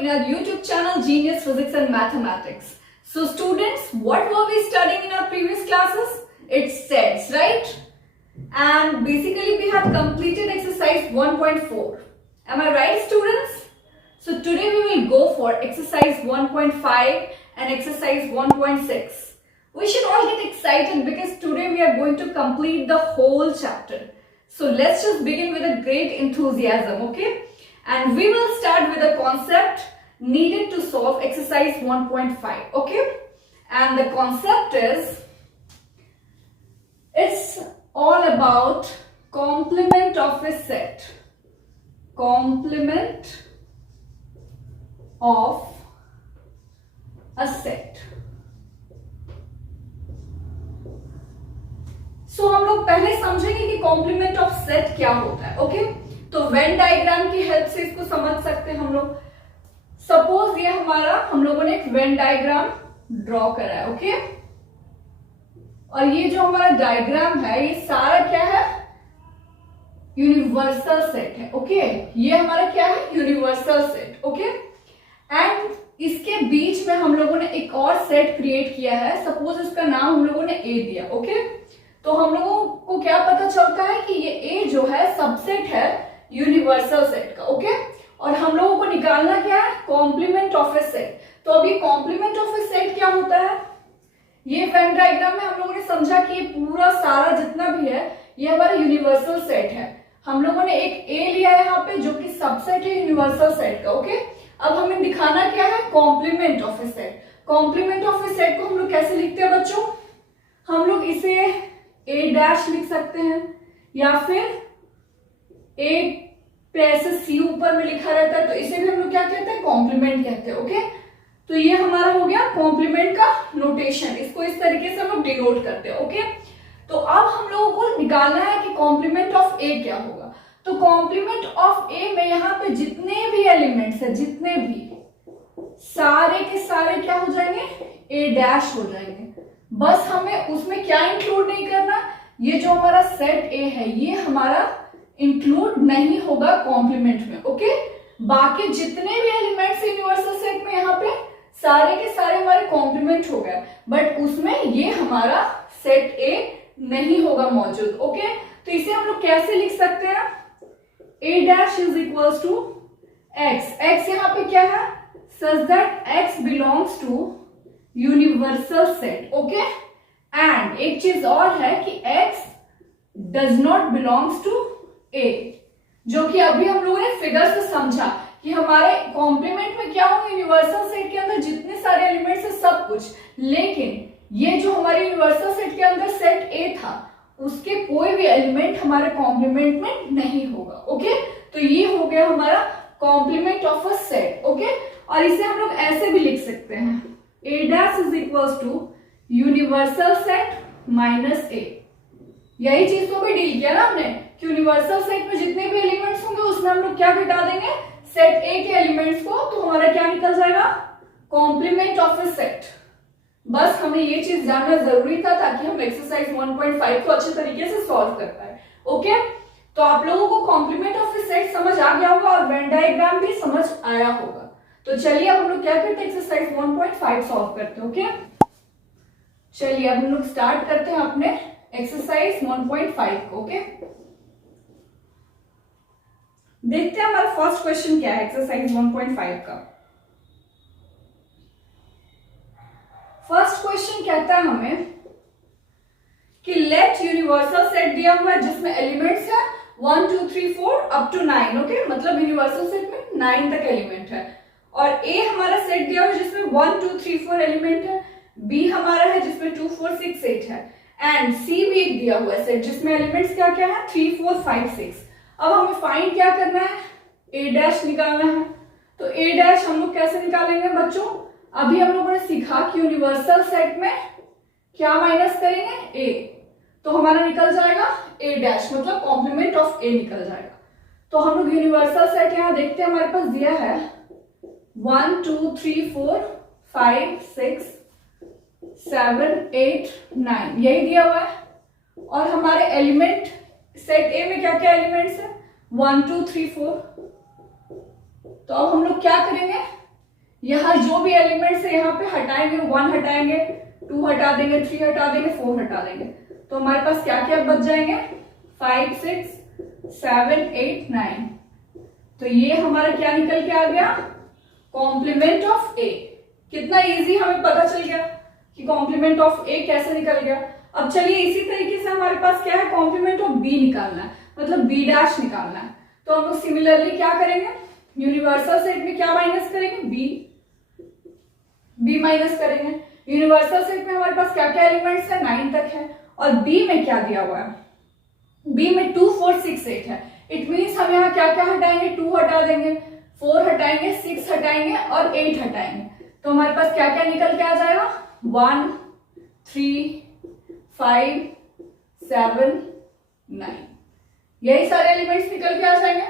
in our YouTube channel Genius Physics and Mathematics. So students, what were we studying in our previous classes? It's sets, right? And basically we have completed exercise 1.4. Am I right, students? So today we will go for exercise 1.5 and exercise 1.6. We should all get excited because today we are going to complete the whole chapter. So let's just begin with a great enthusiasm, okay? And we will start with a concept needed to solve exercise 1.5, okay? And the concept is, it's all about complement of a set. Complement of a set. So हम लोग पहले समझेंगे कि complement of set क्या होता है, okay? तो Venn diagram की हेल्प से इसको समझ सकते हैं हम लोग. सपोज ये हमारा हम लोगों ने एक वेन डायग्राम ड्रॉ करा है, ओके? और ये जो हमारा डायग्राम है ये सारा क्या है? यूनिवर्सल सेट है, ओके? ये हमारा क्या है? Universal set, okay? एंड इसके बीच में हम लोगों ने एक और सेट क्रिएट किया है. सपोज इसका नाम हम लोगों ने ए दिया, ओके? तो हम लोगों को क्या पता चलता है कि ये ए जो है सबसेट है यूनिवर्सल सेट का, ओके? और हम लोगों को निकालना क्या है? Complement of A set. तो अभी कॉम्प्लीमेंट ऑफ ए सेट क्या होता है? ये वेन डायग्राम में हम लोगों ने समझा कि ये पूरा सारा जितना भी है ये हमारा यूनिवर्सल सेट है. हम लोगों ने एक ए लिया है यहाँ पे जो कि सबसेट है यूनिवर्सल सेट का, ओके? अब हमें दिखाना क्या है? Complement of A set. Complement of A set को हम लोग कैसे लिखते हैं बच्चों? हम लोग इसे ए डैश लिख सकते हैं या फिर ए पे ऐसे सी ऊपर में लिखा रहता है तो इसे भी हम लोग क्या कहते हैं? कॉम्प्लीमेंट कहते हैं, ओके? तो ये हमारा हो गया कॉम्प्लीमेंट का नोटेशन. इसको इस तरीके से हम लोग डिनोट करते हैं, ओके? तो अब हम लोगों को निकालना है कि कॉम्प्लीमेंट ऑफ ए क्या होगा. तो कॉम्प्लीमेंट ऑफ ए में यहाँ पे जितने भी एलिमेंट्स है, जितने भी सारे के सारे क्या हो जाएंगे? ए डैश हो जाएंगे. बस हमें उसमें क्या इंक्लूड नहीं करना, ये जो हमारा सेट ए है ये हमारा इंक्लूड नहीं होगा कॉम्प्लीमेंट में, ओके? बाकी जितने भी एलिमेंट्स यूनिवर्सल सेट में यहाँ पे सारे के सारे हमारे कॉम्प्लीमेंट हो गए, बट उसमें ये हमारा सेट ए नहीं होगा मौजूद, ओके? तो इसे हम लोग कैसे लिख सकते हैं? A dash is equals to x. X यहाँ पे क्या है? Such that x belongs to universal set, okay? And एक चीज और है कि x does not belongs to a, जो कि अभी हम लोगों ने फिगर से समझा कि हमारे कॉम्प्लीमेंट में क्या होंगे? यूनिवर्सल सेट के अंदर जितने सारे एलिमेंट्स है सब कुछ, लेकिन ये जो हमारे यूनिवर्सल सेट के अंदर सेट a था उसके कोई भी एलिमेंट हमारे कॉम्प्लीमेंट में नहीं होगा, ओके? तो ये हो गया हमारा complement of A set, okay? और इसे हम लोग ऐसे भी लिख सकते हैं, A dash is equals to universal set minus A. यही चीज को भी डील किया ना हमने कि यूनिवर्सल सेट में जितने भी एलिमेंट्स होंगे उसमें हम लोग क्या घटा देंगे? सेट ए के एलिमेंट्स को. तो हमारा क्या निकल जाएगा? Complement of A set. बस हमें ये चीज जानना जरूरी था ताकि हम एक्सरसाइज 1.5 को अच्छे तरीके से सॉल्व कर पाए, ओके? तो आप लोगों को कॉम्प्लीमेंट ऑफ ए सेट समझ आ गया होगा और वेन डायग्राम भी समझ आया होगा. तो चलिए अब हम लोग क्या करते हैं? एक्सरसाइज 1.5 सॉल्व करते हैं, ओके? चलिए अब हम लोग स्टार्ट करते हैं अपने एक्सरसाइज 1.5 को, ओके? देखते हैं हमारा फर्स्ट क्वेश्चन क्या है एक्सरसाइज 1.5 का. फर्स्ट क्वेश्चन कहता है हमें कि लेट यूनिवर्सल सेट दिया हुआ है जिसमें एलिमेंट्स है 1 2 3 4 अप टू 9, ओके? मतलब यूनिवर्सल सेट में 9 तक एलिमेंट है. और A हमारा सेट दिया हुआ है जिसमें 1 2 3 4 एलिमेंट है. B हमारा है जिसमें 2 4 6 8 है. एंड C भी एक दिया हुआ है सेट जिसमें एलिमेंट्स क्या क्या है? 3 4 5 6. अब हमें फाइंड क्या करना है? A डैश निकालना है. तो A डैश हम लोग कैसे निकालेंगे बच्चों? अभी हम लोगों ने सीखा कि यूनिवर्सल सेट में क्या माइनस करेंगे? A. तो हमारा निकल जाएगा A डैश, मतलब कॉम्प्लीमेंट ऑफ A निकल जाएगा. तो हम लोग यूनिवर्सल सेट यहाँ देखते हैं, हमारे पास दिया है 1 2 3 4 5 6 7 8 9, यही दिया हुआ है. और हमारे एलिमेंट सेट ए में क्या क्या एलिमेंट्स है? 1 2 3 4. तो अब हम लोग क्या करेंगे? यहाँ जो भी एलिमेंट्स है यहाँ पे हटाएंगे, 1 हटाएंगे, 2 हटा देंगे, 3 हटा देंगे, 4 हटा देंगे, तो हमारे पास क्या क्या बच जाएंगे, 5 6 7 8 9। तो ये हमारा क्या निकल के आ गया, कॉम्प्लीमेंट ऑफ ए। कितना इजी हमें पता चल गया कि कॉम्प्लीमेंट ऑफ ए कैसे निकल गया। अब चलिए इसी तरीके से हमारे पास क्या है, कॉम्प्लीमेंट ऑफ बी निकालना है, मतलब बी डैश निकालना है। तो हम लोग सिमिलरली क्या करेंगे, यूनिवर्सल सेट में क्या माइनस करेंगे, बी माइनस करेंगे। यूनिवर्सल सेट में हमारे पास क्या क्या एलिमेंट्स है, 9 तक है, और बी में क्या दिया हुआ है, बी में 2 4 6 8 है। इट मीन्स हम यहाँ क्या क्या हटाएंगे, 2 हटा देंगे, 4 हटाएंगे, 6 हटाएंगे और 8 हटाएंगे। तो हमारे पास क्या क्या निकल के आ जाएगा, 1 3 5 7 9, यही सारे एलिमेंट्स निकल के आ जाएंगे।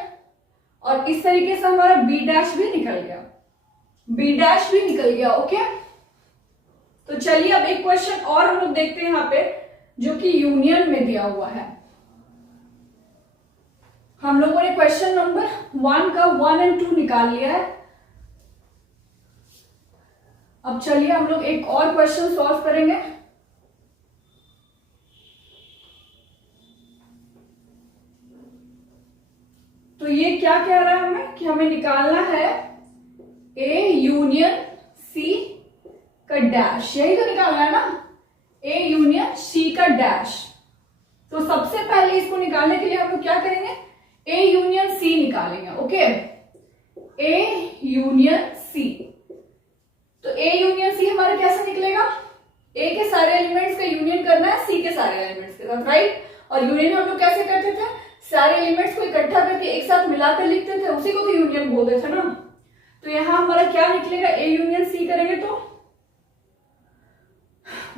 और इस तरीके से हमारा बी डैश भी निकल गया, बी डैश भी निकल गया। ओके, तो चलिए अब एक क्वेश्चन और हम लोग देखते हैं यहाँ पे, जो कि यूनियन में दिया हुआ है। हम लोगों ने क्वेश्चन नंबर 1 का 1 और 2 निकाल लिया है। अब चलिए हम लोग एक और क्वेश्चन सॉल्व करेंगे। तो ये क्या कह रहा है हमें कि हमें निकालना है ए यूनियन सी का डैश, यही तो निकालना है ना, ए यूनियन सी का डैश। तो सबसे पहले इसको निकालने के लिए हम लोग क्या करेंगे, ए यूनियन सी निकालेंगे। Okay, A union C. तो ए यूनियन सी हमारा कैसे निकलेगा, ए के सारे एलिमेंट्स का यूनियन करना है सी के सारे एलिमेंट्स के साथ, राइट। और यूनियन हम लोग कैसे करते थे, सारे एलिमेंट्स को इकट्ठा करके एक साथ मिलाकर लिखते थे, उसी को तो यूनियन बोलते थे ना। तो यहां हमारा क्या निकलेगा, ए यूनियन सी करेंगे तो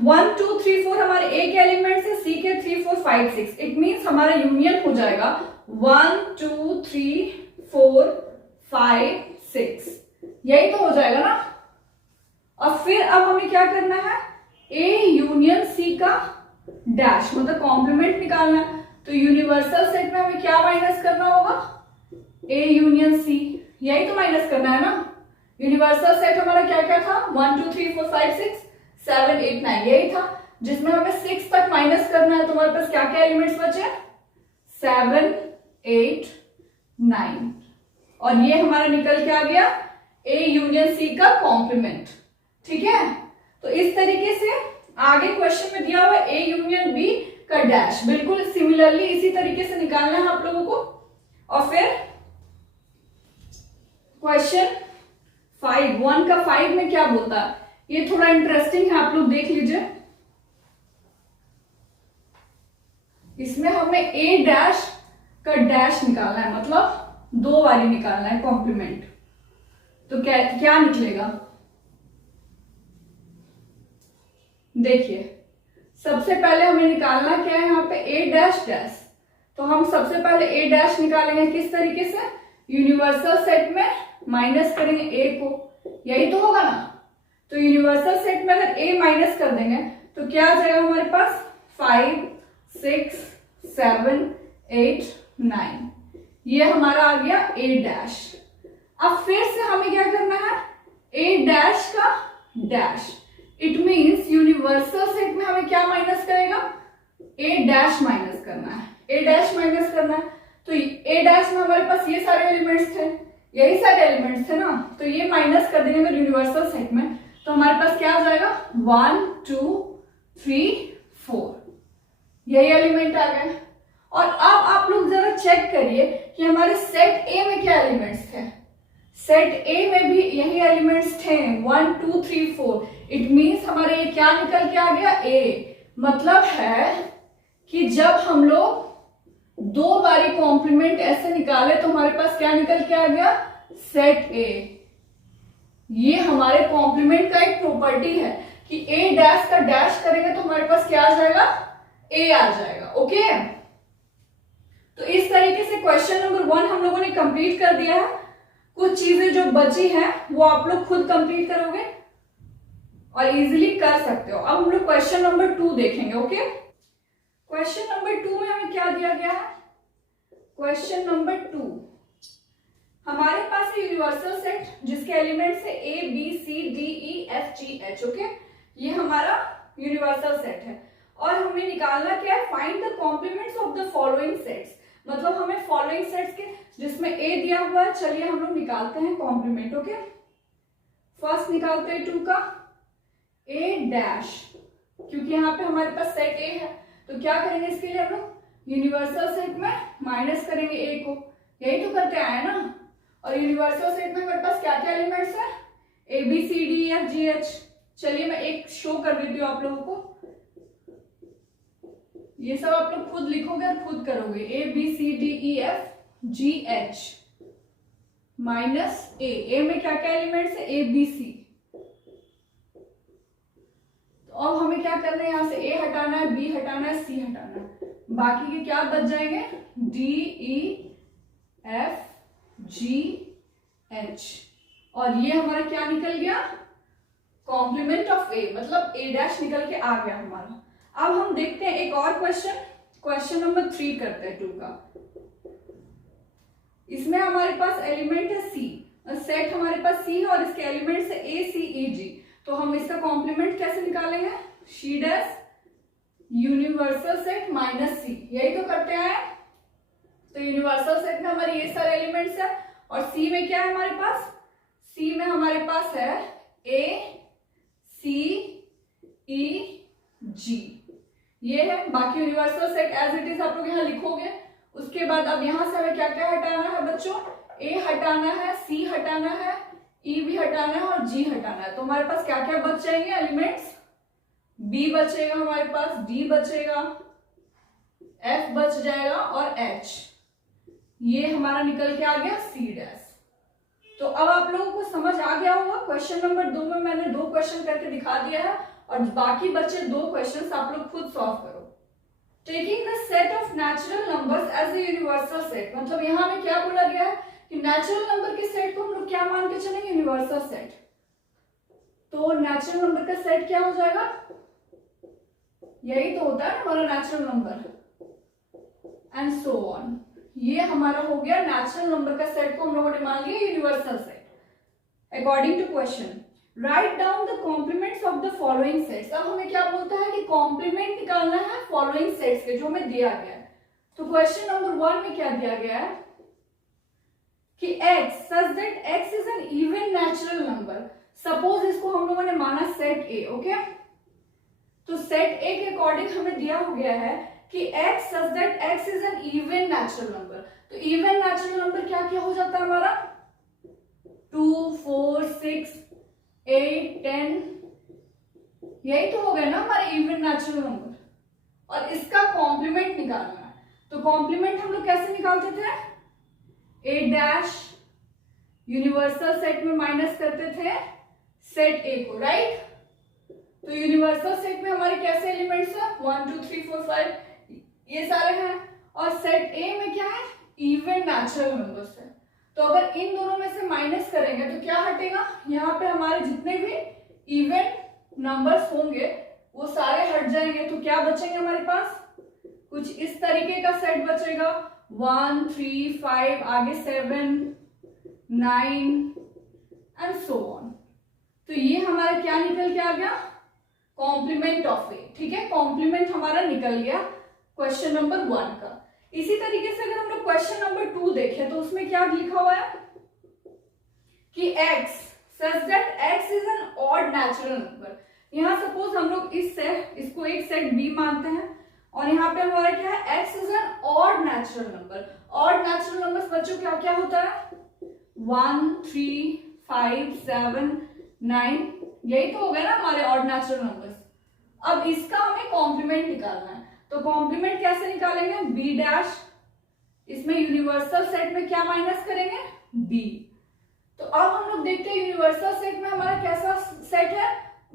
1 2 3 4 हमारे ए के एलिमेंट्स है, सी के 3 4 5 6। इट मीन्स हमारा यूनियन हो जाएगा 1 2 3 4 5 6, यही तो हो जाएगा ना। और फिर अब हमें क्या करना है, ए यूनियन सी का डैश, मतलब कॉम्प्लीमेंट निकालना है। तो यूनिवर्सल सेट में हमें क्या माइनस करना होगा, ए यूनियन सी, यही तो माइनस करना है ना। यूनिवर्सल सेट हमारा क्या क्या था, 1 2 3 4 5 6 7 8 9, यही था, जिसमें हमें 6 तक माइनस करना है। तो हमारे पास क्या क्या एलिमेंट्स बचे, 7 8 9, और ये हमारा निकल के आ गया ए यूनियन सी का कॉम्प्लीमेंट। ठीक है, तो इस तरीके से आगे क्वेश्चन में दिया हुआ ए यूनियन बी का डैश, बिल्कुल सिमिलरली इसी तरीके से निकालना है आप लोगों को। और फिर क्वेश्चन 5 1 का 5 में क्या बोलता है, ये थोड़ा इंटरेस्टिंग है, आप लोग देख लीजिए। इसमें हमें ए डैश का डैश निकालना है, मतलब 2 वाली निकालना है कॉम्प्लीमेंट। तो क्या निकलेगा, देखिए सबसे पहले हमें निकालना क्या है यहाँ पे, ए डैश डैश। तो हम सबसे पहले ए डैश निकालेंगे किस तरीके से, यूनिवर्सल सेट में माइनस करेंगे ए को, यही तो होगा ना। तो यूनिवर्सल सेट में अगर ए माइनस कर देंगे तो क्या आ जाएगा हमारे पास, 5 6 7 8 9, ये हमारा आ गया ए डैश। अब फिर से हमें क्या करना है, ए डैश का dash. It means universal set में हमें क्या माइनस करेगा, ए डैश माइनस करना है, ए डैश माइनस करना है। तो ए डैश में हमारे पास ये सारे एलिमेंट्स थे, यही सारे एलिमेंट्स थे ना, तो ये माइनस कर देंगे अगर यूनिवर्सल सेट में, तो हमारे पास क्या आ जाएगा, 1 2 3 4, यही एलिमेंट आ गए। और अब आप लोग जरा चेक करिए कि हमारे सेट ए में क्या एलिमेंट्स थे, सेट ए में भी यही एलिमेंट्स थे, 1 2 3 4। इट मीन्स हमारे ये क्या निकल के आ गया, ए। मतलब है कि जब हम लोग 2 बारी कॉम्प्लीमेंट ऐसे निकाले तो हमारे पास क्या निकल के आ गया, सेट ए। ये हमारे कॉम्प्लीमेंट का एक प्रॉपर्टी है कि ए डैश का डैश करेंगे तो हमारे पास क्या आ जाएगा, ए आ जाएगा। ओके, तो इस तरीके से क्वेश्चन नंबर 1 हम लोगों ने कंप्लीट कर दिया है। कुछ चीजें जो बची हैं वो आप लोग खुद कंप्लीट करोगे और इजीली कर सकते हो। अब हम लोग क्वेश्चन नंबर 2 देखेंगे। ओके, क्वेश्चन नंबर 2 में हमें क्या दिया गया है, क्वेश्चन नंबर 2, हमारे पास है यूनिवर्सल सेट जिसके एलिमेंट्स है A B C D E F G H. Okay, ये हमारा यूनिवर्सल सेट है और हमें निकालना क्या है, find the complements of the following sets. मतलब हमें फॉलोइंग सेट्स के जिसमें ए दिया हुआ है, चलिए हम लोग निकालते हैं कॉम्प्लीमेंट। ओके, फर्स्ट निकालते हैं 2 का ए डैश, क्योंकि यहाँ पे हमारे पास सेट ए है तो क्या करेंगे इसके लिए हम लोग यूनिवर्सल सेट में माइनस करेंगे ए को, यही तो करते आए ना। और यूनिवर्सल सेट में हमारे पास क्या क्या एलिमेंट्स है, A B C D F G H. चलिए मैं एक शो कर देती हूँ आप लोगों को, ये सब आप लोग खुद लिखोगे और खुद करोगे। A B C D E F G H minus A में क्या क्या एलिमेंट्स है, ए बी सी। तो अब हमें क्या करना है, यहां से ए हटाना है, बी हटाना है, सी हटाना है, बाकी के क्या बच जाएंगे, D E F G H. और ये हमारा क्या निकल गया, कॉम्प्लीमेंट ऑफ ए, मतलब ए डैश निकल के आ गया हमारा। अब हम देखते हैं एक और क्वेश्चन, क्वेश्चन नंबर 3 करते हैं 2 का। इसमें हमारे पास एलिमेंट है सी, सेट हमारे पास सी है और इसके एलिमेंट्स है ए सी ई जी। तो हम इसका कॉम्प्लीमेंट कैसे निकालेंगे, C dash universal set minus C, यही तो करते हैं। तो यूनिवर्सल सेट में हमारे ये सारे एलिमेंट्स है और सी में क्या है हमारे पास, सी में हमारे पास है ए सी ई जी, ये है। बाकी universal set as it is आप लोग यहाँ लिखोगे। उसके बाद अब यहाँ से हमें क्या क्या हटाना है बच्चों, ए हटाना है, सी हटाना है, ई भी हटाना है और जी हटाना है। तो हमारे पास क्या क्या बच जाएंगे एलिमेंट्स, बी बचेगा हमारे पास, डी बचेगा, एफ बच जाएगा और एच, ये हमारा निकल के आ गया सी डैश। तो अब आप लोगों को समझ आ गया होगा। क्वेश्चन नंबर 2 में मैंने 2 क्वेश्चन करके दिखा दिया है और बाकी बचे 2 क्वेश्चंस आप लोग खुद सॉल्व करो। Taking the set of natural numbers as a universal set, मतलब यहाँ में क्या बोला गया है कि नेचुरल नंबर के सेट को हम लोग क्या मान के चलेंगे, यूनिवर्सल सेट। तो नेचुरल नंबर का सेट क्या हो जाएगा, यही तो होता है हमारा natural number, and so on. ये हमारा हो गया नेचुरल नंबर का सेट को हम लोगों ने मान लिया universal set. According to question write down the complements of the following sets. अब हमें क्या बोलता है कि कॉम्प्लीमेंट निकालना है फॉलोइंग सेट्स के जो हमें दिया गया है। तो क्वेश्चन नंबर 1 में क्या दिया गया है कि x such that x is an even natural number। Suppose इसको हम लोगों ने माना सेट a। ओके, तो सेट a के अकॉर्डिंग हमें दिया हो गया है कि x such that x is an even natural number। तो even natural number क्या क्या हो जाता है हमारा, 2 4 6 8 10, यही तो हो गया ना हमारे इवन नेचुरल नंबर। और इसका कॉम्प्लीमेंट निकालना है। तो कॉम्प्लीमेंट हम लोग कैसे निकालते थे, ए डैश यूनिवर्सल सेट में माइनस करते थे सेट ए को, राइट। तो यूनिवर्सल सेट में हमारे कैसे एलिमेंट्स है, 1 2 3 4 5 ये सारे हैं। और सेट ए में क्या है, इवन नेचुरल नंबर्स है। तो अगर इन दोनों में से माइनस करेंगे तो क्या हटेगा, यहाँ पे हमारे जितने भी इवन नंबर्स होंगे वो सारे हट जाएंगे। तो क्या बचेंगे हमारे पास, कुछ इस तरीके का सेट बचेगा, 1 3 5 आगे 7 9 एंड सो ऑन। तो ये हमारा क्या निकल के आ गया, कॉम्प्लीमेंट ऑफ ए। ठीक है, कॉम्प्लीमेंट हमारा निकल गया क्वेश्चन नंबर 1 का। इसी तरीके से अगर हम लोग क्वेश्चन नंबर 2 देखें तो उसमें क्या लिखा हुआ है कि x such that x is an odd natural number। यहाँ सपोज हम लोग इसको एक सेट b मानते हैं और यहाँ पे हमारा क्या है, x is an odd natural number। odd natural numbers बच्चों क्या क्या होता है, 1 3 5 7 9, यही तो हो गया ना हमारे odd natural numbers। अब इसका हमें कॉम्प्लीमेंट निकालना है। तो कॉम्प्लीमेंट कैसे निकालेंगे, बी डैश, इसमें यूनिवर्सल सेट में क्या माइनस करेंगे, बी। तो अब हम लोग देखते हैं यूनिवर्सल सेट में हमारा कैसा सेट है,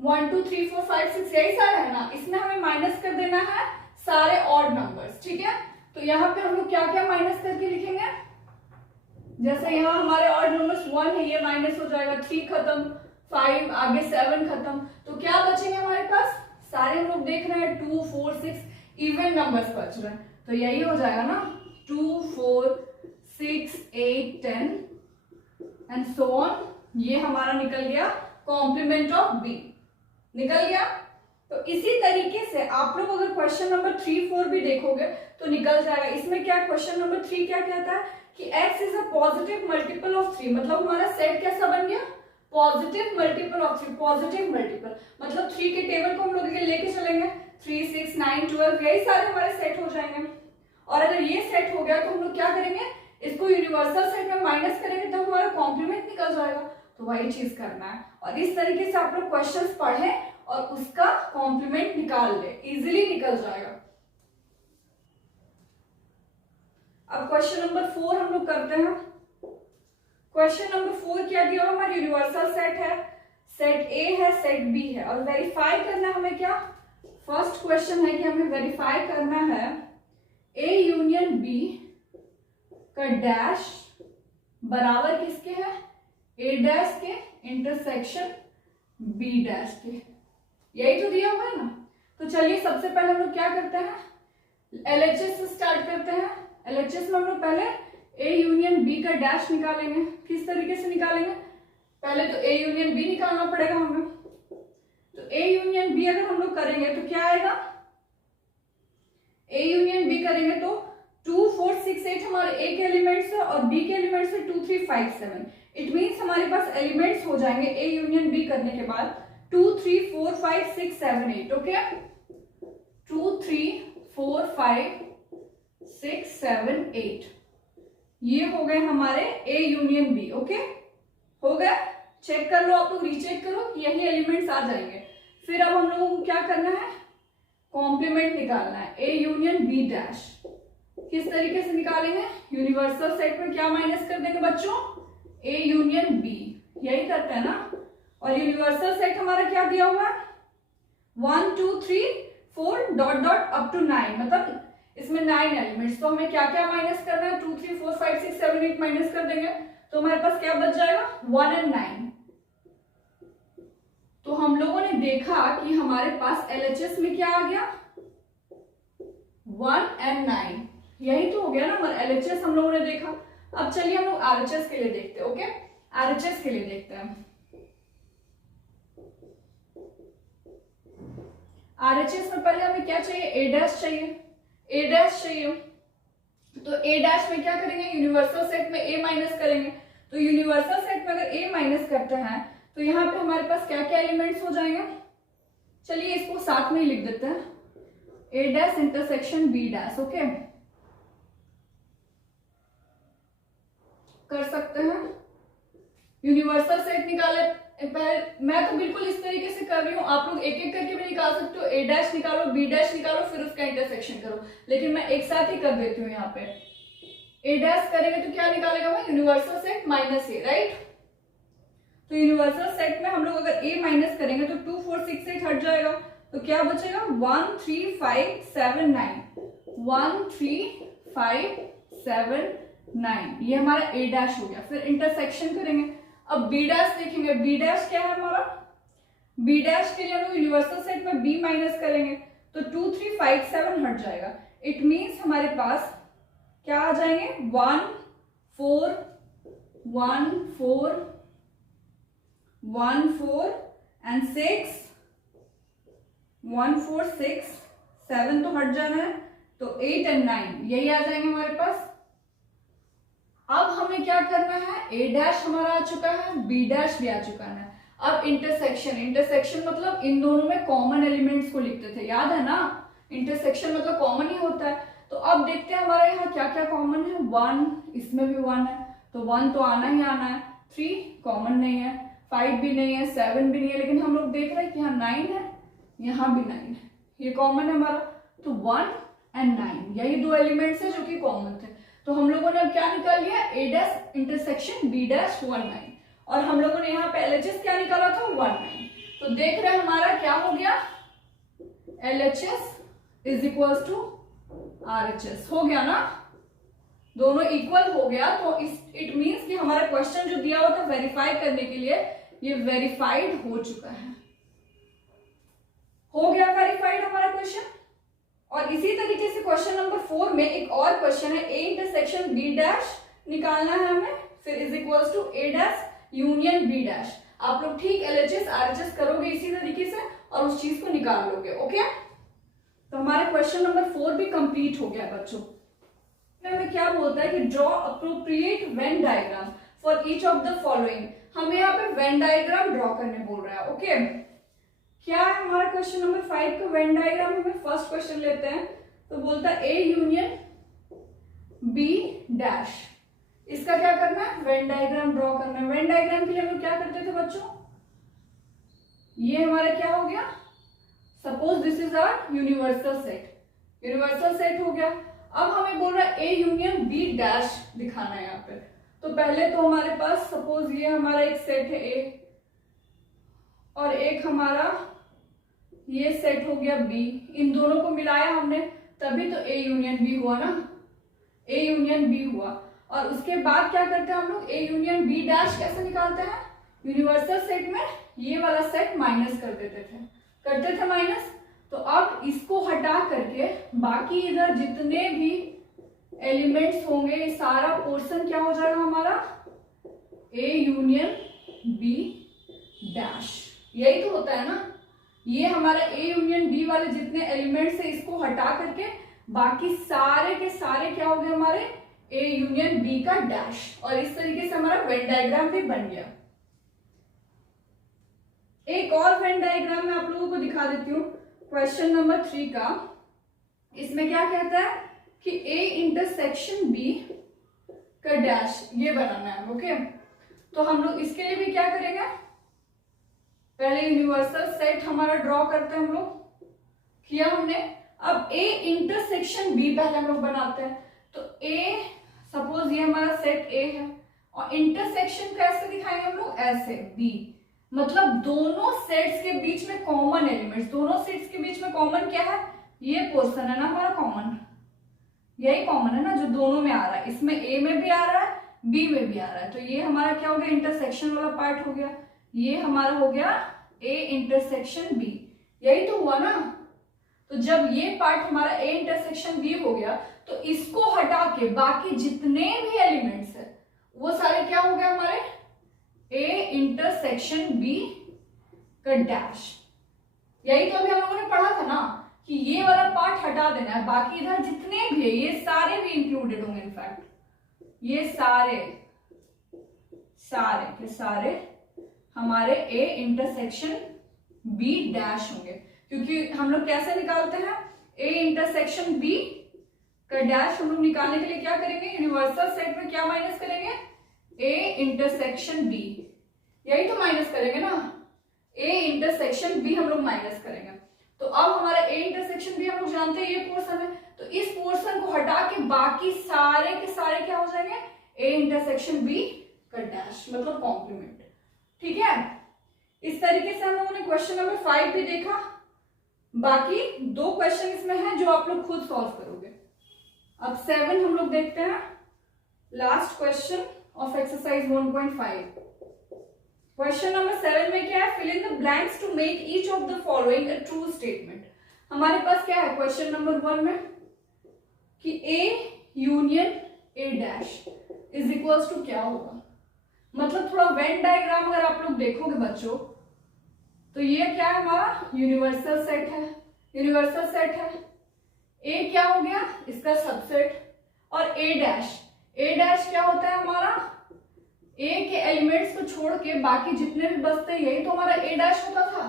1 2 3 4 5 6 यही सारा है ना। इसमें हमें माइनस कर देना है सारे ऑड नंबर्स। ठीक है, तो यहाँ पे हम लोग क्या क्या माइनस करके लिखेंगे, जैसे यहाँ हमारे ऑड नंबर्स 1 है, ये माइनस हो जाएगा, 3 खत्म, 5 आगे 7 खत्म। तो क्या बचेंगे हमारे पास, सारे हम लोग देख रहे हैं 2 4 6 इवन नंबर्स बच रहे हैं। तो यही हो जाएगा ना, 2 4 6 8 10 एंड सो ऑन। ये हमारा निकल गया कॉम्प्लीमेंट ऑफ बी, निकल गया। तो इसी तरीके से आप लोग अगर क्वेश्चन नंबर 3, 4 भी देखोगे तो निकल जाएगा। इसमें क्या क्वेश्चन नंबर 3 क्या कहता है कि x is a positive multiple of 3, मतलब हमारा सेट कैसा बन गया, positive multiple of 3, positive multiple मतलब 3 के टेबल को हम लोग लेके चलेंगे, 3, 6, 9, 12 यही सारे हमारे सेट हो जाएंगे। और अगर ये सेट हो गया तो हम लोग क्या करेंगे, इसको यूनिवर्सल सेट में माइनस करेंगे तब हमारा कॉम्प्लीमेंट निकल जाएगा। तो वही चीज करना है और इस तरीके से आप लोग क्वेश्चंस पढ़ें और उसका कॉम्प्लीमेंट निकाल ले, इजीली निकल जाएगा। अब क्वेश्चन नंबर 4 हम लोग करते हैं। क्वेश्चन नंबर 4 क्या दिया हुआ, हमारा यूनिवर्सल सेट है, सेट ए है, सेट बी है और वेरीफाई करना हमें क्या, फर्स्ट क्वेश्चन है कि हमें वेरीफाई करना है ए यूनियन बी का डैश बराबर किसके है, ए डैश के इंटरसेक्शन बी डैश के, यही तो दिया हुआ है ना। तो चलिए सबसे पहले हम लोग क्या करते हैं, एलएचएस से स्टार्ट करते हैं। एलएचएस में हम लोग पहले ए यूनियन बी का डैश निकालेंगे। किस तरीके से निकालेंगे, पहले तो ए यूनियन बी निकालना पड़ेगा हमें। तो ए यूनियन बी अगर हम लोग करेंगे तो क्या आएगा, ए यूनियन बी करेंगे तो 2, 4, 6, 8 हमारे ए के एलिमेंट्स है और बी के एलिमेंट्स है 2, 3, 5, 7। इट मीन्स हमारे पास एलिमेंट्स हो जाएंगे ए यूनियन बी करने के बाद 2, 3, 4, 5, 6, 7, 8। ओके, 2, 3, 4, 5, 6, 7, 8 ये हो गए हमारे ए यूनियन बी। ओके, हो गया, चेक कर लो आप लोग, रीचेक करो कि यही एलिमेंट्स आ जाएंगे। फिर अब हम लोगों को क्या करना है, कॉम्प्लीमेंट निकालना है ए यूनियन बी डैश। किस तरीके से निकालेंगे, यूनिवर्सल सेट में क्या माइनस कर देंगे बच्चों, ए यूनियन बी, यही करते हैं ना। और यूनिवर्सल सेट हमारा क्या दिया हुआ है, 1, 2, 3, 4 डॉट डॉट अप टू 9, मतलब इसमें 9 एलिमेंट्स। तो हमें क्या क्या माइनस करना है, 2, 3, 4, 5, 6, 7, 8 माइनस कर देंगे तो हमारे पास क्या बच जाएगा, 1 और 9। तो हम लोगों ने देखा कि हमारे पास एलएचएस में क्या आ गया, 1 और 9, यही तो हो गया ना हमारा एलएचएस हम लोगों ने देखा। अब चलिए हम लोग आरएचएस के लिए देखते हैं। ओके, आरएचएस के लिए देखते हैं। आरएचएस में पहले हमें क्या चाहिए, ए डैश चाहिए, ए डैश चाहिए। तो ए डैश में क्या करेंगे, यूनिवर्सल सेट में ए माइनस करेंगे। तो यूनिवर्सल सेट में अगर ए माइनस करते हैं तो यहाँ पे हमारे पास क्या क्या एलिमेंट्स हो जाएंगे, चलिए इसको साथ में ही लिख देते हैं, A dash intersection B dash. Okay, कर सकते हैं। यूनिवर्सल सेट निकाले, पहले मैं तो बिल्कुल इस तरीके से कर रही हूँ, आप लोग एक एक करके भी निकाल सकते हो, ए डैश निकालो, बी डैश निकालो, फिर उसका इंटरसेक्शन करो, लेकिन मैं एक साथ ही कर देती हूँ। यहाँ पे ए डैश करेंगे तो क्या निकालेगा, मैं यूनिवर्सल सेट माइनस ए, राइट। तो यूनिवर्सल सेट में हम लोग अगर ए माइनस करेंगे तो 2, 4, 6, 8 हट जाएगा, तो क्या बचेगा, 1, 3, 5, 7, 9, 1, 3, 5, 7, 9, ये हमारा ए डैश हो गया। फिर इंटरसेक्शन करेंगे। अब बी डैश देखेंगे, बी डैश क्या है हमारा, बी डैश के लिए हम लोग यूनिवर्सल सेट में बी माइनस करेंगे तो 2, 3, 5, 7 हट जाएगा। इट मीन्स हमारे पास क्या आ जाएंगे, 1, 4, 1, 4, 1, 4 एंड 6, 1, 4, 6, 7 तो हट जाना है, तो 8 और 9 यही आ जाएंगे हमारे पास। अब हमें क्या करना है, ए डैश हमारा आ चुका है, बी डैश भी आ चुका है। अब इंटरसेक्शन, इंटरसेक्शन मतलब इन दोनों में कॉमन एलिमेंट्स को लिखते थे, याद है ना, इंटरसेक्शन मतलब कॉमन ही होता है। तो अब देखते हैं हमारे यहाँ क्या क्या कॉमन है, 1, इसमें भी 1 है तो 1 तो आना ही आना है, 3 कॉमन नहीं है, 5 भी नहीं है, 7 भी नहीं है, लेकिन हम लोग देख रहे हैं कि यहाँ 9 है, यहाँ भी 9 है, ये कॉमन है हमारा। तो 1 और 9 यही दो एलिमेंट्स है जो कि कॉमन थे। तो हम लोगों ने अब क्या निकाल लिया, ए डैश इंटरसेक्शन बी डैश 1, 9, और हम लोगों ने यहाँ पे एलएचएस क्या निकाला था, 1, 9। तो देख रहे हैं हमारा क्या हो गया, LHS is equal to RHS, हो गया ना, दोनों इक्वल हो गया। तो इट मीन्स कि हमारा क्वेश्चन जो दिया हुआ था वेरीफाई करने के लिए, ये वेरीफाइड हो चुका है, हो गया वेरीफाइड हमारा क्वेश्चन। और इसी तरीके से क्वेश्चन नंबर 4 में एक और क्वेश्चन है, ए इंटरसेक्शन बी डैश निकालना है हमें, फिर is equals to A dash union B dash. आप लोग ठीक एलएचएस आरएचएस करोगे इसी तरीके से और उस चीज को निकाल लोगे। ओके, तो हमारा क्वेश्चन नंबर 4 भी कंप्लीट हो गया बच्चों। हमें क्या बोलता है कि draw appropriate Venn diagram for each of the following. हमें यहाँ पे वेन डायग्राम ड्रॉ करने बोल रहा है। ओके, क्या है हमारा क्वेश्चन नंबर 5 का वेन डायग्राम। हमें फर्स्ट क्वेश्चन लेते हैं, तो बोलता है ए यूनियन बी डैश। इसका क्या करना है, वेन डायग्राम ड्रॉ करना है। वेन डायग्राम के लिए हम लोग क्या करते थे बच्चों, ये हमारा क्या हो गया, suppose this is our universal set, universal set हो गया। अब हमें बोल रहा है ए यूनियन बी डैश दिखाना है यहाँ पे। तो पहले तो हमारे पास सपोज ये हमारा एक सेट है ए और एक हमारा ये सेट हो गया बी, इन दोनों को मिलाया हमने तभी तो ए यूनियन बी हुआ ना, ए यूनियन बी हुआ। और उसके बाद क्या करते हैं हम लोग, ए यूनियन बी डैश कैसे निकालते हैं, यूनिवर्सल सेट में ये वाला सेट माइनस कर देते थे, करते थे माइनस। तो अब इसको हटा करके बाकी इधर जितने भी एलिमेंट्स होंगे सारा पोर्शन क्या हो जाएगा हमारा, ए यूनियन बी डैश। यही तो होता है ना, ये हमारा ए यूनियन बी वाले जितने एलिमेंट्स है इसको हटा करके बाकी सारे के सारे क्या हो गए हमारे ए यूनियन बी का डैश। और इस तरीके से हमारा वेन डायग्राम भी बन गया। एक और वेन डायग्राम मैं आप लोगों को दिखा देती हूँ, क्वेश्चन नंबर 3 का। इसमें क्या कहता है कि ए इंटरसेक्शन बी का डैश ये बनाना है। ओके, तो हम लोग इसके लिए भी क्या करेंगे, पहले यूनिवर्सल सेट हमारा ड्रॉ करते हैं हम लोग, किया हमने। अब ए इंटरसेक्शन बी पहले हम लोग बनाते हैं। तो ए सपोज ये हमारा सेट ए है और इंटरसेक्शन कैसे दिखाएंगे हम लोग, ऐसे बी, मतलब दोनों सेट्स के बीच में कॉमन एलिमेंट्स, दोनों सेट्स के बीच में कॉमन क्या है, ये पोर्शन है ना हमारा कॉमन, यही कॉमन है ना जो दोनों में आ रहा है, इसमें ए में भी आ रहा है बी में भी आ रहा है। तो ये हमारा क्या हो गया, इंटरसेक्शन वाला पार्ट हो गया। ये हमारा हो गया ए इंटरसेक्शन बी, यही तो हुआ ना। तो जब ये पार्ट हमारा ए इंटरसेक्शन बी हो गया तो इसको हटा के बाकी जितने भी एलिमेंट्स है वो सारे क्या हो गए हमारे ए इंटरसेक्शन बी का डैश। यही तो अभी हम लोगों ने पढ़ा था ना कि ये वाला पार्ट हटा देना है, बाकी इधर जितने भी है ये सारे भी इंक्लूडेड होंगे। इनफैक्ट ये सारे सारे के सारे हमारे ए इंटरसेक्शन बी डैश होंगे, क्योंकि हम लोग कैसे निकालते हैं, ए इंटरसेक्शन बी का डैश हम लोग निकालने के लिए क्या करेंगे, यूनिवर्सल सेट में क्या माइनस करेंगे, ए इंटरसेक्शन बी, यही तो माइनस करेंगे ना, ए इंटरसेक्शन बी हम लोग माइनस करेंगे। तो अब हमारा ए इंटरसेक्शन बी हम लोग जानते हैं ये पोर्शन है, तो इस पोर्शन को हटा के बाकी सारे के सारे क्या हो जाएंगे, ए इंटरसेक्शन बी का डैश, मतलब कॉम्प्लीमेंट। ठीक है, इस तरीके से हम लोगों ने क्वेश्चन नंबर 5 भी देखा। बाकी 2 क्वेश्चन इसमें हैं जो आप लोग खुद सॉल्व करोगे। अब 7 हम लोग देखते हैं, last question of exercise 1.5। Question number 7 में क्या है, fill in the blanks to make each of the following a true statement. हमारे पास क्या है क्वेश्चन नंबर 1 में कि A union A dash is equals to क्या होगा, मतलब थोड़ा वेन डायग्राम अगर आप लोग देखोगे बच्चों तो ये क्या है हमारा यूनिवर्सल सेट है, यूनिवर्सल सेट है। ए क्या हो गया, इसका सबसेट, और ए डैश क्या होता है हमारा, ए के एलिमेंट्स को छोड़ के बाकी जितने भी बचते हैं यही तो हमारा ए डैश होता था।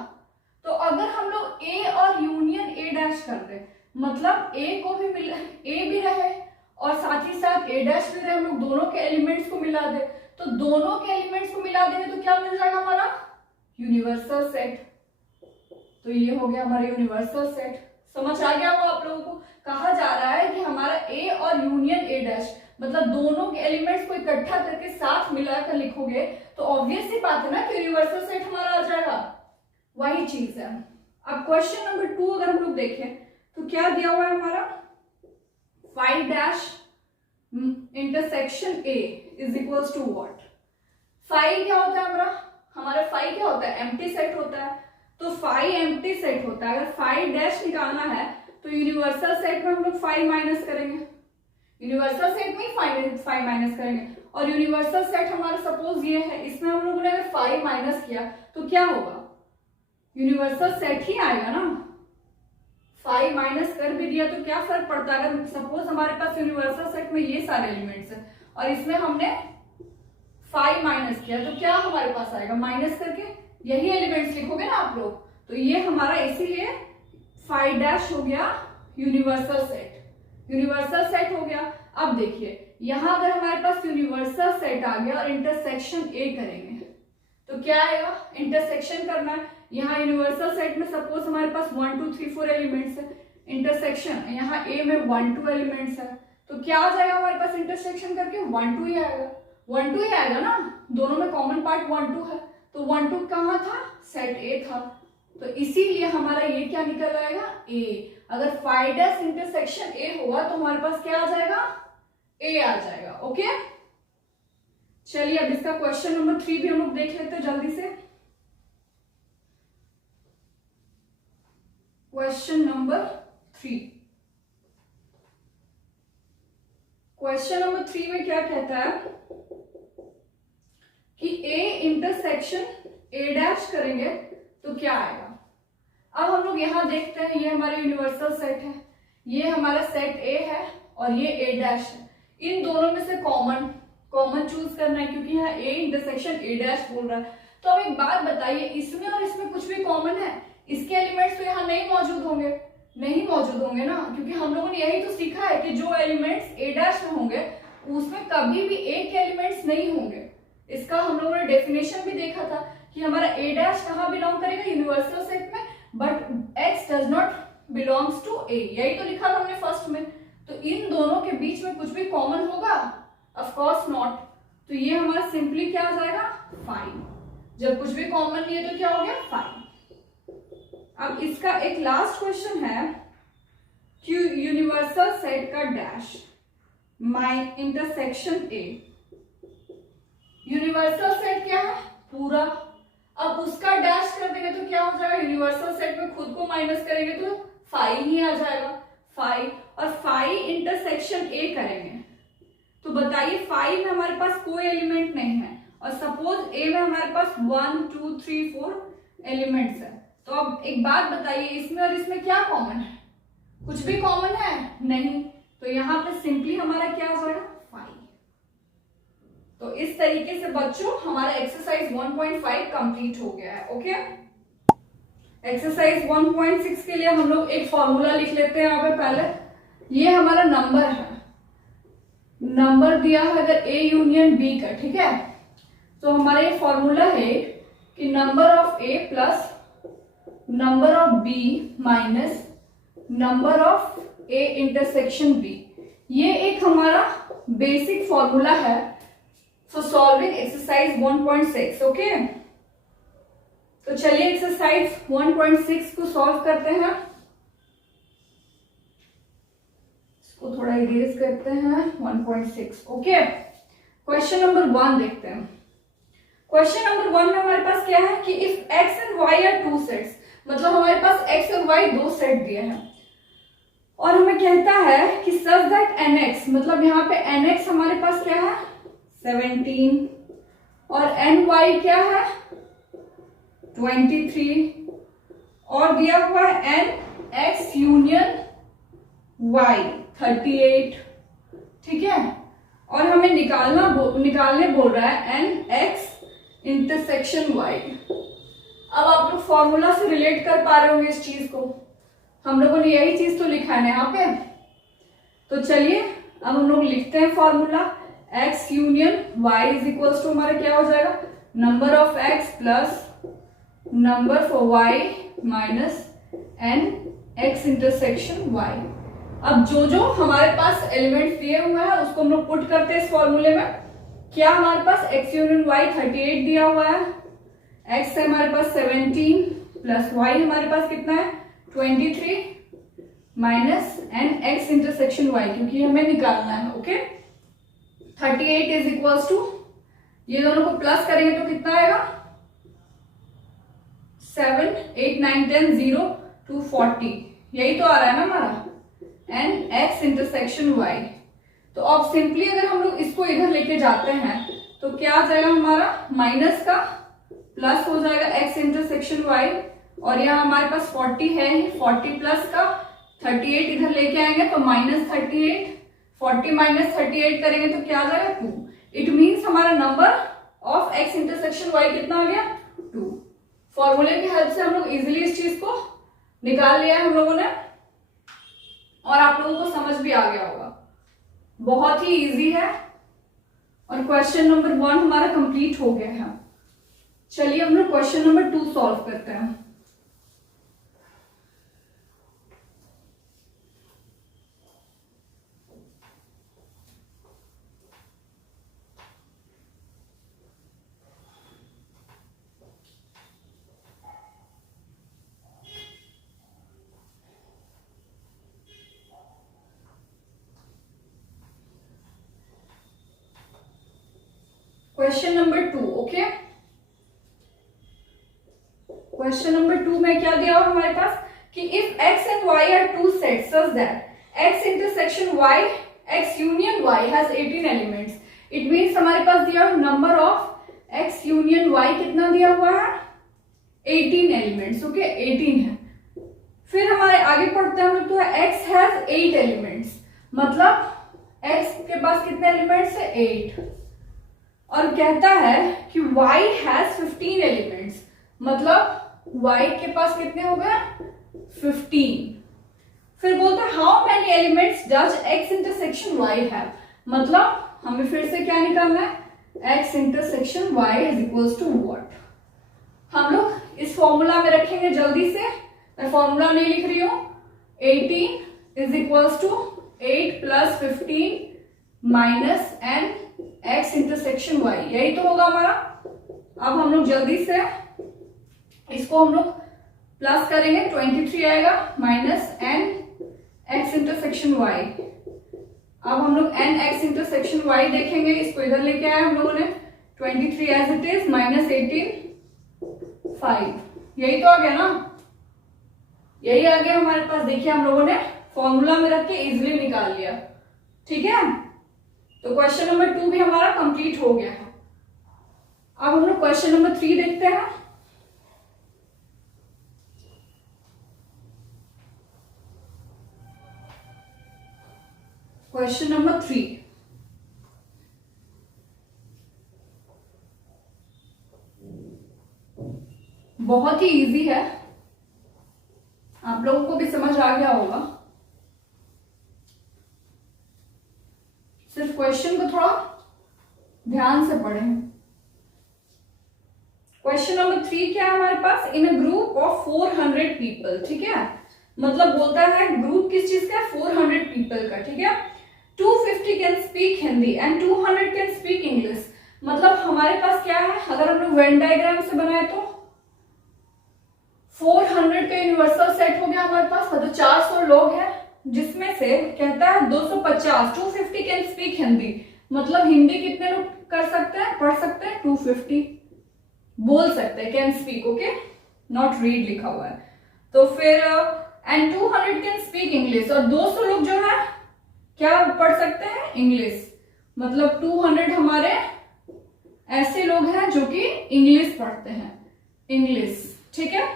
तो अगर हम लोग ए और यूनियन ए डैश कर दे, मतलब ए को भी मिला, ए भी रहे और साथ ही साथ ए डैश भी रहे, हम लोग दोनों के एलिमेंट्स को मिला दे, तो दोनों के एलिमेंट्स को मिला देंगे तो क्या मिल जाएगा हमारा यूनिवर्सल सेट। तो ये हो गया हमारा यूनिवर्सल सेट। समझ आ गया वो आप लोगों को, कहा जा रहा है कि हमारा ए और यूनियन ए डैश, मतलब दोनों के एलिमेंट्स को इकट्ठा करके साथ मिलाकर लिखोगे तो ऑब्वियस सी बात है ना कि यूनिवर्सल सेट हमारा आ जाएगा, वही चीज है। अब क्वेश्चन नंबर 2 अगर हम लोग देखें तो क्या दिया हुआ है हमारा, 5 dash intersection A is equals to what. 5 क्या होता है हमारा 5 क्या होता है, एम्प्टी सेट होता है। तो 5 एम्प्टी सेट होता है, अगर 5 डैश निकालना है तो यूनिवर्सल सेट में हम लोग 5 माइनस करेंगे, यूनिवर्सल सेट में 5 माइनस करेंगे, और यूनिवर्सल सेट हमारा सपोज ये है, इसमें हम लोगों ने अगर 5 माइनस किया तो क्या होगा, यूनिवर्सल सेट ही आएगा ना। 5 माइनस कर भी दिया तो क्या फर्क पड़ता है, अगर सपोज हमारे पास यूनिवर्सल सेट में ये सारे एलिमेंट्स है और इसमें हमने 5 माइनस किया तो क्या हमारे पास आएगा, माइनस करके यही एलिमेंट्स लिखोगे ना आप लोग। तो ये हमारा इसीलिए 5 डैश हो गया यूनिवर्सल सेट, यूनिवर्सल सेट हो गया। अब देखिए यहां अगर हमारे पास यूनिवर्सल सेट आ गया और इंटरसेक्शन ए करेंगे तो क्या आएगा, इंटरसेक्शन करना है। यहाँ यूनिवर्सल सेट में सपोज हमारे पास 1 2 3 4 एलिमेंट्स है, इंटरसेक्शन यहाँ ए में 1 2 एलिमेंट्स है, तो क्या आ जाएगा हमारे पास इंटरसेक्शन करके 1 2 ही आएगा, 1 2 ही आएगा ना, दोनों में कॉमन पार्ट 1 2 है, तो 1 2 कहाँ था, सेट ए था, तो इसीलिए हमारा ये क्या निकल आएगा, ए। अगर 5 डैश इंटरसेक्शन ए होगा तो हमारे पास क्या आ जाएगा, ए आ जाएगा। ओके चलिए अब इसका क्वेश्चन नंबर 3 भी हम लोग देख लेते हैं जल्दी से। क्वेश्चन नंबर 3, क्वेश्चन नंबर 3 में क्या कहता है कि ए इंटरसेक्शन ए डैश करेंगे तो क्या आएगा। अब हम लोग यहां देखते हैं, ये हमारा यूनिवर्सल सेट है, ये हमारा सेट ए है और ये ए डैश है, इन दोनों में से कॉमन चूज करना है क्योंकि यहाँ ए इंटरसेक्शन ए डैश बोल रहा है। तो अब एक बात बताइए, इसमें और इसमें कुछ भी कॉमन है, इसके एलिमेंट्स तो यहाँ नहीं मौजूद होंगे, नहीं मौजूद होंगे ना, क्योंकि हम लोगों ने यही तो सीखा है कि जो एलिमेंट्स ए डैश में होंगे उसमें कभी भी ए के एलिमेंट्स नहीं होंगे। इसका हम लोगों ने डेफिनेशन भी देखा था कि हमारा ए डैश कहाँ बिलोंग करेगा, यूनिवर्सल सेट में, but x does not belongs to A, यही तो लिखा था हमने फर्स्ट में। तो इन दोनों के बीच में कुछ भी कॉमन होगा, ऑफ कोर्स नॉट, तो ये हमारा सिंपली क्या आ जाएगा, 5। जब कुछ भी कॉमन नहीं है तो क्या हो गया, 5। अब इसका एक लास्ट क्वेश्चन है कि यूनिवर्सल सेट का dash my intersection A, universal set क्या है, पूरा, अब उसका डैश कर देंगे तो क्या हो जाएगा, यूनिवर्सल सेट में खुद को माइनस करेंगे तो 5 ही आ जाएगा, 5, और 5 इंटरसेक्शन ए करेंगे तो बताइए 5 में हमारे पास कोई एलिमेंट नहीं है और सपोज ए में हमारे पास 1 2 3 4 एलिमेंट्स है, तो अब एक बात बताइए इसमें और इसमें क्या कॉमन है, कुछ भी कॉमन है नहीं, तो यहाँ पे सिंपली हमारा क्या हो जाएगा, 5। तो इस तरीके से बच्चों हमारा एक्सरसाइज 1.5 कंप्लीट हो गया है। ओके एक्सरसाइज 1.6 के लिए हम लोग एक फॉर्मूला लिख लेते हैं यहाँ पे पहले। ये हमारा नंबर है, नंबर दिया है अगर ए यूनियन बी का, ठीक है, तो हमारा ये फॉर्मूला है कि number of A plus number of B minus number of A intersection B, ये एक हमारा बेसिक फॉर्मूला है फॉर सॉल्विंग एक्सरसाइज 1.6। ओके तो चलिए एक्सरसाइज 1.6 को सॉल्व करते हैं, इसको थोड़ा इरेज करते हैं 1.6। ओके क्वेश्चन नंबर 1 देखते हैं। क्वेश्चन नंबर 1 में हमारे पास क्या है कि if x and y are 2 sets, मतलब हमारे पास x और y 2 सेट दिए हैं और हमें कहता है कि सच दैट nx, मतलब यहाँ पे nx हमारे पास क्या है 17 और ny क्या है 23 और दिया हुआ है nx यूनियन y 38, ठीक है, और हमें निकालने बोल रहा है nx इंटरसेक्शन y। अब आप लोग फॉर्मूला से रिलेट कर पा रहे होंगे इस चीज को, हम लोगों ने यही चीज तो लिखा है ना यहाँ पे। तो चलिए अब हम लोग लिखते हैं formula, x union y is equals to हमारा क्या हो जाएगा, number of x plus number for y minus n x intersection y। अब जो हमारे पास एलिमेंट्स दिए हुए हैं उसको हम लोग पुट करते हैं इस फॉर्मूले में। क्या हमारे पास x यूनियन y 38 दिया हुआ है, x है हमारे पास 17 प्लस y हमारे पास कितना है 23 minus n x intersection y, क्योंकि हमें निकालना है। ओके 38 इज इक्वल्स टू, ये दोनों को प्लस करेंगे तो कितना आएगा 7 8 9 10 0 2 40, यही तो आ रहा है ना हमारा n x इंटरसेक्शन y। तो अब सिंपली अगर हम लोग इसको इधर लेके जाते हैं तो क्या आ जाएगा हमारा, माइनस का प्लस हो जाएगा x इंटरसेक्शन y, और यहाँ हमारे पास 40 है ही, 40 प्लस का 38 इधर लेके आएंगे तो -38, 40 माइनस 38 करेंगे तो क्या आ जाएगा 2। इट मीन्स हमारा number of x intersection y कितना आ गया, 2। फॉर्मूले की हेल्प से हम लोग इजिली इस चीज को निकाल लिया है हम लोगों ने, और आप लोगों को समझ भी आ गया होगा। बहुत ही इजी है, और क्वेश्चन नंबर 1 हमारा कंप्लीट हो गया है। चलिए हम लोग क्वेश्चन नंबर 2 सॉल्व करते हैं। Question number 2, okay. Question number 2 में क्या दिया हुआ हमारे पास कि if x and y are two sets such that x intersection y, x union y has 18 elements. It means हमारे पास दिया number of x union y कितना दिया हुआ है, 18 एलिमेंट्स, ओके, 18 है। फिर हमारे आगे पढ़ते हैं हम लोग, तो है x हैज 8 एलिमेंट्स, मतलब x के पास कितने एलिमेंट्स है, 8। और कहता है कि y हैज 15 एलिमेंट्स, मतलब y के पास कितने हो गए, 15। फिर बोलता है how many elements does x intersection y have, मतलब हमें फिर से क्या निकालना है, x intersection y is equals to what. हम लोग इस फॉर्मूला में रखेंगे जल्दी से, मैं फॉर्मूला नहीं लिख रही हूं। 18 is equals to 8 plus 15 minus n x intersection y, यही तो होगा हमारा। अब हम लोग जल्दी से इसको हम लोग प्लस करेंगे, 23 आएगा minus n x intersection y। अब हम लोग n x इंटरसेक्शन y देखेंगे, इसको इधर लेके आए हम लोगों ने, 23 एज इट इज माइनस 18 5, यही तो आ गया ना, यही आ गया हमारे पास। देखिए हम लोगों ने फॉर्मूला में रख के इजिली निकाल लिया, ठीक है। तो क्वेश्चन नंबर 2 भी हमारा कंप्लीट हो गया है। अब हम लोग क्वेश्चन नंबर 3 देखते हैं। क्वेश्चन नंबर 3, बहुत ही इजी है, आप लोगों को भी समझ आ गया होगा। सिर्फ क्वेश्चन को थोड़ा ध्यान से पढ़ें। क्वेश्चन नंबर 3 क्या है हमारे पास, इन अ ग्रुप ऑफ 400 पीपल, ठीक है, मतलब बोलता है ग्रुप किस चीज का, 400 पीपल का, ठीक है। 250 can speak Hindi and 200 can speak English, मतलब हमारे पास क्या है, अगर हम लोग वेन डायग्राम से बनाए तो 400 का यूनिवर्सल सेट हो गया हमारे पास, मतलब 400 लोग हैं, जिसमें से कहता है 250, 250 कैन स्पीक हिंदी, मतलब हिंदी कितने लोग कर सकते हैं, पढ़ सकते हैं, 250 बोल सकते हैं, can speak, okay, not read लिखा हुआ है। तो फिर एंड 200 कैन स्पीक इंग्लिश, और 200 लोग जो है क्या पढ़ सकते हैं, इंग्लिश, मतलब 200 हमारे ऐसे लोग हैं जो कि इंग्लिश पढ़ते हैं, इंग्लिश, ठीक है।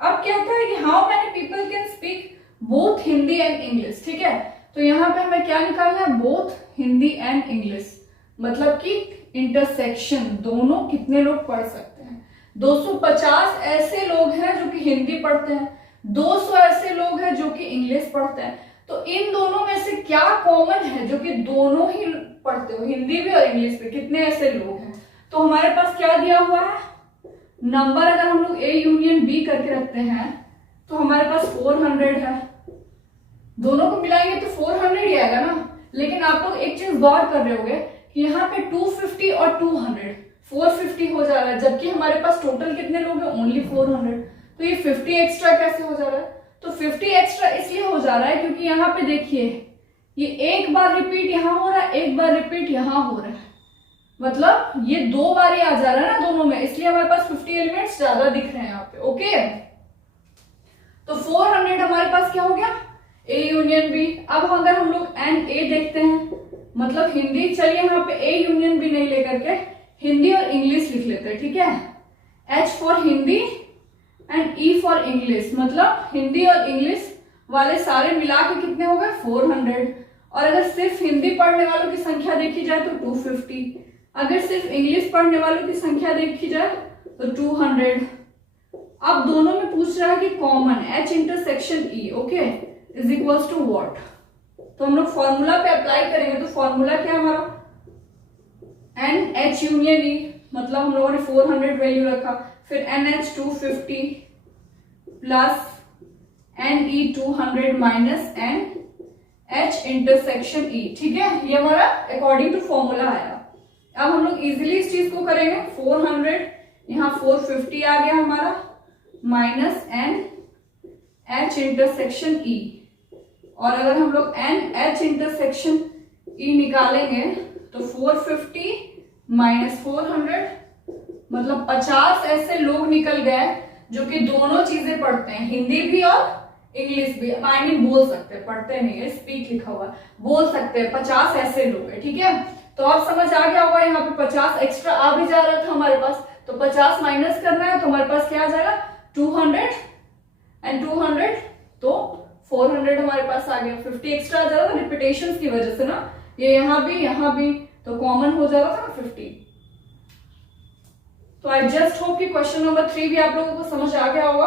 अब क्या होता है कि how many people can speak both Hindi and English, ठीक है। तो यहाँ पे हमें क्या निकालना है, बोथ हिंदी एंड इंग्लिश, मतलब कि इंटरसेक्शन दोनों कितने लोग पढ़ सकते हैं। 250 ऐसे लोग हैं जो कि हिंदी पढ़ते हैं, 200 ऐसे लोग हैं जो कि इंग्लिश पढ़ते हैं। तो इन दोनों में से क्या कॉमन है जो कि दोनों ही पढ़ते हो, हिंदी भी और इंग्लिश भी, कितने ऐसे लोग हैं। तो हमारे पास क्या दिया हुआ है, नंबर अगर हम लोग A यूनियन B करके रखते हैं तो हमारे पास 400 है, दोनों को मिलाएंगे तो 400 ही आएगा ना। लेकिन आप लोग एक चीज गौर कर रहे होंगे कि यहाँ पे 250 और 200 450 हो जा रहा है, जबकि हमारे पास टोटल कितने लोग हैं, ओनली 400। तो ये 50 एक्स्ट्रा कैसे हो जा रहा है, तो 50 एक्स्ट्रा इसलिए हो जा रहा है क्योंकि यहाँ पे देखिए ये एक बार रिपीट यहाँ हो रहा है, एक बार रिपीट यहाँ हो रहा है, मतलब ये 2 बार ही आ जा रहा है ना दोनों में, इसलिए हमारे पास 50 एलिमेंट्स ज्यादा दिख रहे हैं यहाँ पे, ओके। तो 400 हमारे पास क्या हो गया, ए यूनियन बी। अब अगर हम लोग एन ए देखते हैं, मतलब हिंदी, चलिए यहाँ पे ए यूनियन बी नहीं लेकर के हिंदी और इंग्लिश लिख लेते हैं, ठीक है। H for Hindi and E for English, मतलब हिंदी और इंग्लिश वाले सारे मिला के कितने हो गए 400। और अगर सिर्फ हिंदी पढ़ने वालों की संख्या देखी जाए तो 250, अगर सिर्फ इंग्लिश पढ़ने वालों की संख्या देखी जाए तो 200। अब दोनों में पूछ रहा है कि common H intersection E, okay, is equals to what. तो हम लोग फॉर्मूला पे अप्लाई करेंगे, तो फॉर्मूला क्या हमारा, एन एच यूनियन ई, मतलब हम लोगों ने 400 वैल्यू रखा, फिर N H 250 plus N E 200 minus N H intersection E, ठीक है। ये हमारा अकॉर्डिंग टू फॉर्मूला आया। अब हम लोग इजीली इस चीज को करेंगे, 400 यहाँ 450 आ गया हमारा, minus N H intersection E. और अगर हम लोग एन एच इंटरसेक्शन ई निकालेंगे तो 450 माइनस 400, मतलब 50 ऐसे लोग निकल गए जो कि दोनों चीजें पढ़ते हैं, हिंदी भी और इंग्लिश भी। आई मीन बोल सकते हैं, पढ़ते नहीं है, स्पीक लिखा हुआ, बोल सकते हैं। 50 ऐसे लोग हैं, ठीक है। तो आप समझ आ गया होगा, यहाँ पे 50 एक्स्ट्रा आ भी जा रहा था हमारे पास, तो 50 माइनस करना है तो हमारे पास क्या आ जाएगा 200 एंड 200, तो 400 हमारे पास आ गया। 50 एक्स्ट्रा आ जा रहा था रिपीटेशन की वजह से ना, ये यहाँ भी तो कॉमन हो जा रहा था 50। तो आई जस्ट होप कि क्वेश्चन नंबर 3 भी आप लोगों को समझ आ गया होगा।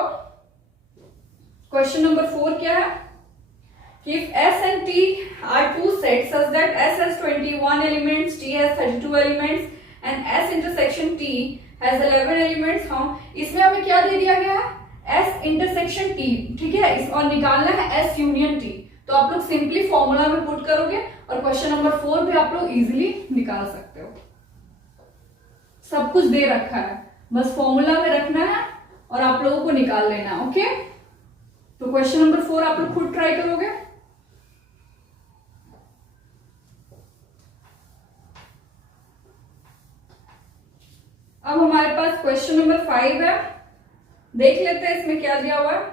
क्वेश्चन नंबर 4 क्या है कि if S and T are two sets such that S has 21 elements, T has 32 elements and S intersection T has 11 elements, हम इसमें हमें क्या दे दिया गया है S intersection T, ठीक है, इस और निकालना है S यूनियन T। तो आप लोग सिंपली फॉर्मूला में पुट करोगे और क्वेश्चन नंबर 4 भी आप लोग इजीली निकाल सकते हो। सब कुछ दे रखा है, बस फॉर्मूला में रखना है और आप लोगों को निकाल लेना, ओके। तो क्वेश्चन नंबर 4 आप लोग खुद ट्राई करोगे। अब हमारे पास क्वेश्चन नंबर 5 है, देख लेते हैं इसमें क्या दिया हुआ है।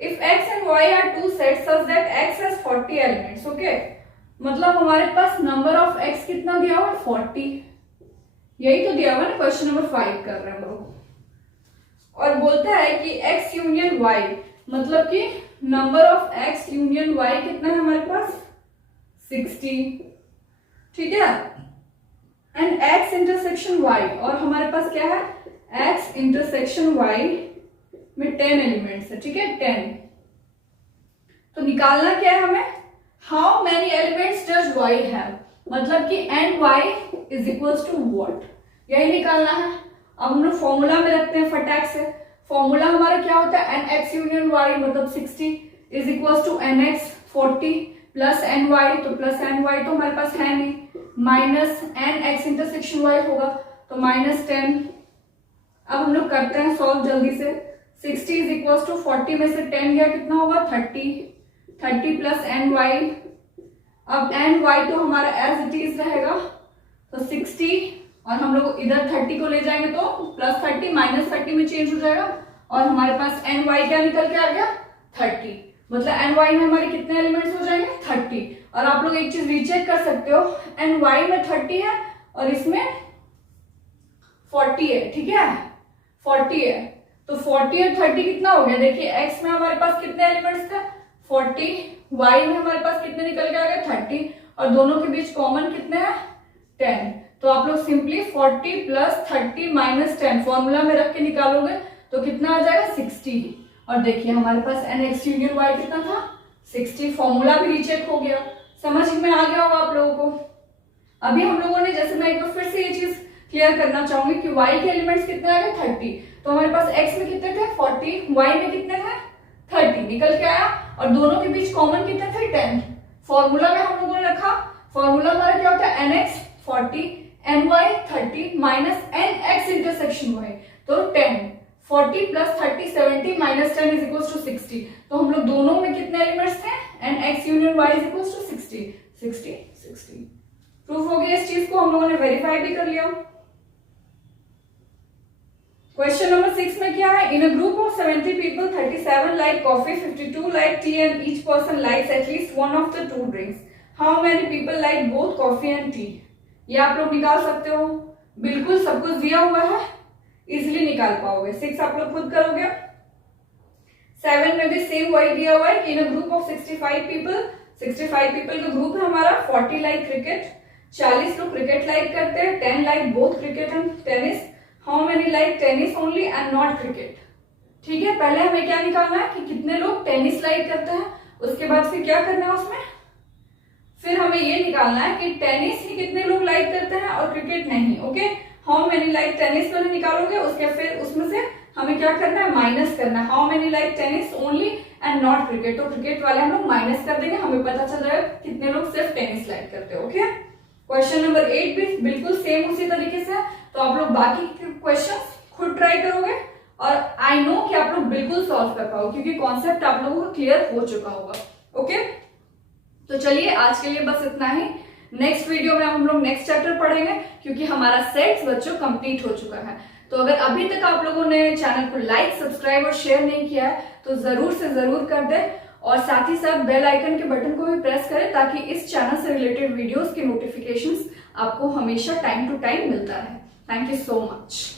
If x and y are two sets such that x has 40 elements, okay, मतलब हमारे पास नंबर ऑफ x कितना दिया हुआ है 40, यही तो दिया हुआ है ना, क्वेश्चन नंबर 5 कर रहे हैं हम लोग। और बोलता है कि x यूनियन y, मतलब कि number of x union y कितना है हमारे पास 60, ठीक है, एंड x इंटरसेक्शन y, और हमारे पास क्या है x इंटरसेक्शन y में 10 एलिमेंट्स है, ठीक है, 10। तो निकालना क्या है हमें, how many elements does y have, मतलब कि N y is equals to what, यही निकालना है। अब हम लोग फॉर्मूला में रखते हैं फटाक से। फॉर्मूला हमारा क्या होता है, एन एक्स यूनियन वाई मतलब 60 is equals to N X 40 plus N Y, तो प्लस एन वाई तो हमारे पास है नहीं, minus N X intersection Y होगा तो माइनस 10। अब हम लोग करते हैं सॉल्व जल्दी से। 60 इज इक्वल्स टू 40 में से 10 गया कितना होगा 30 प्लस एन वाई। अब एन वाई तो हमारा एज इट इज रहेगा, तो 60 और हम लोग इधर 30 को ले जाएंगे तो प्लस 30 माइनस 30 में चेंज हो जाएगा और हमारे पास एन वाई क्या निकल के आ गया 30, मतलब एन वाई में हमारे कितने एलिमेंट्स हो जाएंगे 30। और आप लोग एक चीज रीचेक कर सकते हो, एन वाई में 30 है और इसमें 40 है, ठीक है 40 है, तो 40 और 30 कितना हो गया, देखिए एक्स में हमारे पास कितने एलिमेंट्स थे 40, वाई में हमारे पास कितने निकल के आ गए 30 और दोनों के बीच कॉमन कितने हैं 10। तो आप लोग सिंपली 40 प्लस 30 माइनस 10 फॉर्मूला में रख के निकालोगे तो कितना आ जाएगा 60। और देखिए हमारे पास एन एक्स यूनियन वाई कितना था 60, फॉर्मूला भी रीचेक हो गया, समझ में आ गया होगा आप लोगों को। अभी हम लोगों ने, जैसे मैं एक बार फिर से ये चीज क्लियर करना चाहूंगी कि y के एलिमेंट्स कितने आ गए 30, तो हमारे पास x में कितने थे 40, y में कितने थे 30 निकल के आया और दोनों के बीच कॉमन कितने थे 10। फॉर्मूला में हम लोगों ने रखा, फॉर्मूला हमारा क्या होता है nx 40 ny 30 minus nx intersection y, तो 10 40 plus 30 70 minus 10 is equals to 60। तो हम लोग दोनों में कितने एलिमेंट्स थे nx union y is equals to 60। Proof हो गया इस चीज को, हम लोगों ने वेरीफाई भी कर लिया। क्वेश्चन नंबर 6 में क्या है, in a group of 70 people 37 like coffee, 52 like tea and each person likes at least one of the two drinks, how many people like both coffee and tea. ये आप लोग निकाल सकते हो, बिल्कुल सब कुछ दिया हुआ है, इजिली निकाल पाओगे। 6 आप लोग खुद करोगे। 7 में भी सेम वही दिया हुआ है कि in a group of 65 people, 65 people का ग्रुप है हमारा। 40 लाइक क्रिकेट, 40 लोग क्रिकेट लाइक करते हैं। 10 like both cricket and tennis, how many like tennis only and not cricket. ठीक है, पहले हमें क्या निकालना है कि कितने लोग टेनिस लाइक करते हैं, उसके बाद फिर क्या करना है उसमें, फिर हमें ये निकालना है कि टेनिस ही कितने लोग लाइक करते हैं और क्रिकेट नहीं। Okay, how many like tennis पहले निकालोगे, उसके फिर उसमें से हमें क्या करना है, माइनस करना है। How many like tennis only and not cricket, तो क्रिकेट वाले हम लोग माइनस कर देंगे, हमें पता चल जाएगा कितने लोग सिर्फ टेनिस लाइक करते हैं। ओके, क्वेश्चन नंबर 8 भी बिल्कुल सेम उसी तरीके से है, तो आप लोग बाकी क्वेश्चंस खुद ट्राई करोगे और आई नो कि आप लोग बिल्कुल सॉल्व कर पाओगे क्योंकि कॉन्सेप्ट आप लोगों को क्लियर हो चुका होगा। ओके, तो चलिए आज के लिए बस इतना ही। नेक्स्ट वीडियो में हम लोग नेक्स्ट चैप्टर पढ़ेंगे क्योंकि हमारा सेट्स बच्चों कंप्लीट हो चुका है। तो अगर अभी तक आप लोगों ने चैनल को लाइक, सब्सक्राइब और शेयर नहीं किया है तो जरूर से जरूर कर दें और साथ ही साथ बेल आइकन के बटन को भी प्रेस करें ताकि इस चैनल से रिलेटेड वीडियोस के नोटिफिकेशंस आपको हमेशा टाइम टू टाइम मिलता रहे। Thank you so much.